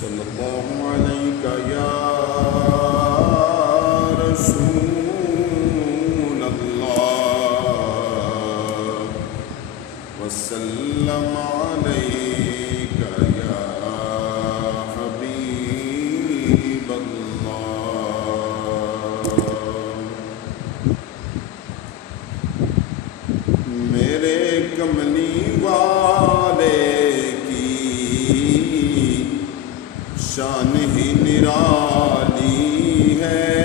صلی اللہ علیہ یا رسول اللہ وسلم علیک یا حبیب اللہ۔ میرے کملی والے شان ہی نرالی ہے،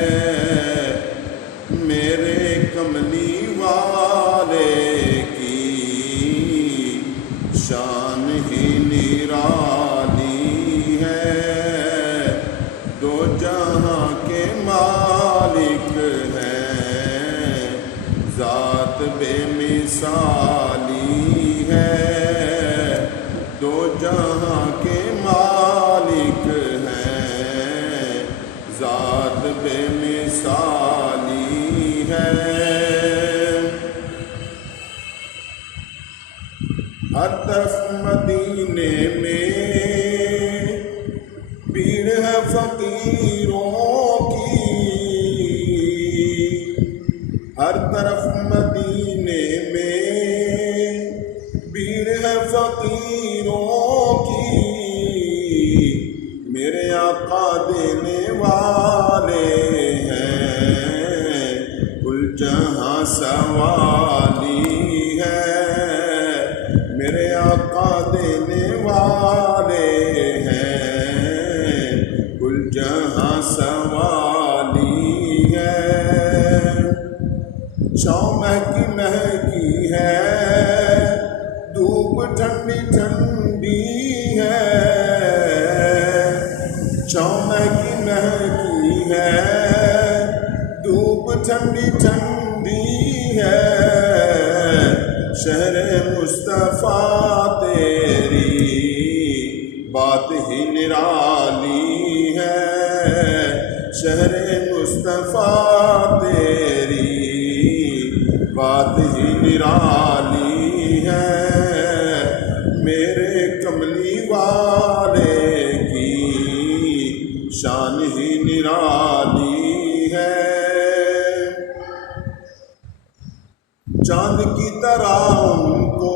میرے کملی والے کی شان ہی نرالی ہے، دو جہاں کے مالک ہیں، ذات بے مثالی ہے، دو جہاں کے مالک ذات بے مثالی ہے۔ ہر طرف مدینے میں بھیڑ ہے فقیروں کی، ہر طرف مدینے میں بھیڑ ہے فقیروں کی، میرے آقا دینے والے ہیں، کل جہاں سوالی ہے، میرے آقا دینے والے ہیں، کل جہاں سوالی ہے، چھاؤں مہکی ہے، دھوپ ٹھنڈی ٹھنڈی ہے، چھاؤں مہکی ہے، دھوپ ٹھنڈی ٹھنڈی ہے، شہر مصطفیٰ تیری بات ہی نرالی ہے، شہر مصطفیٰ تیری بات ہی نرالی ہے، میرے کملی والے کی شان ہی نرالی ہے، چاند کی طرح ان کو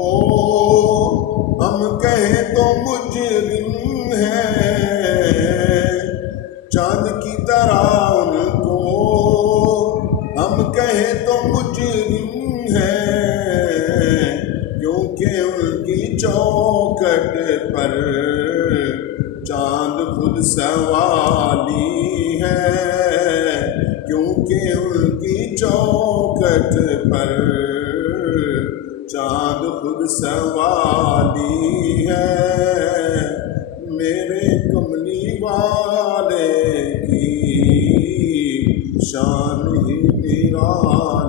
ہم کہیں تو مجرم ہیں، چاند کی طرح ان کو ہم کہیں تو مجرم ہیں، کیونکہ ان کی چوکھٹ پر چاند خود سوالی ہے، کیونکہ ان کی چوکھٹ پر چاند خود سوالی ہے، میرے کملی والے کی شان ہی نرالی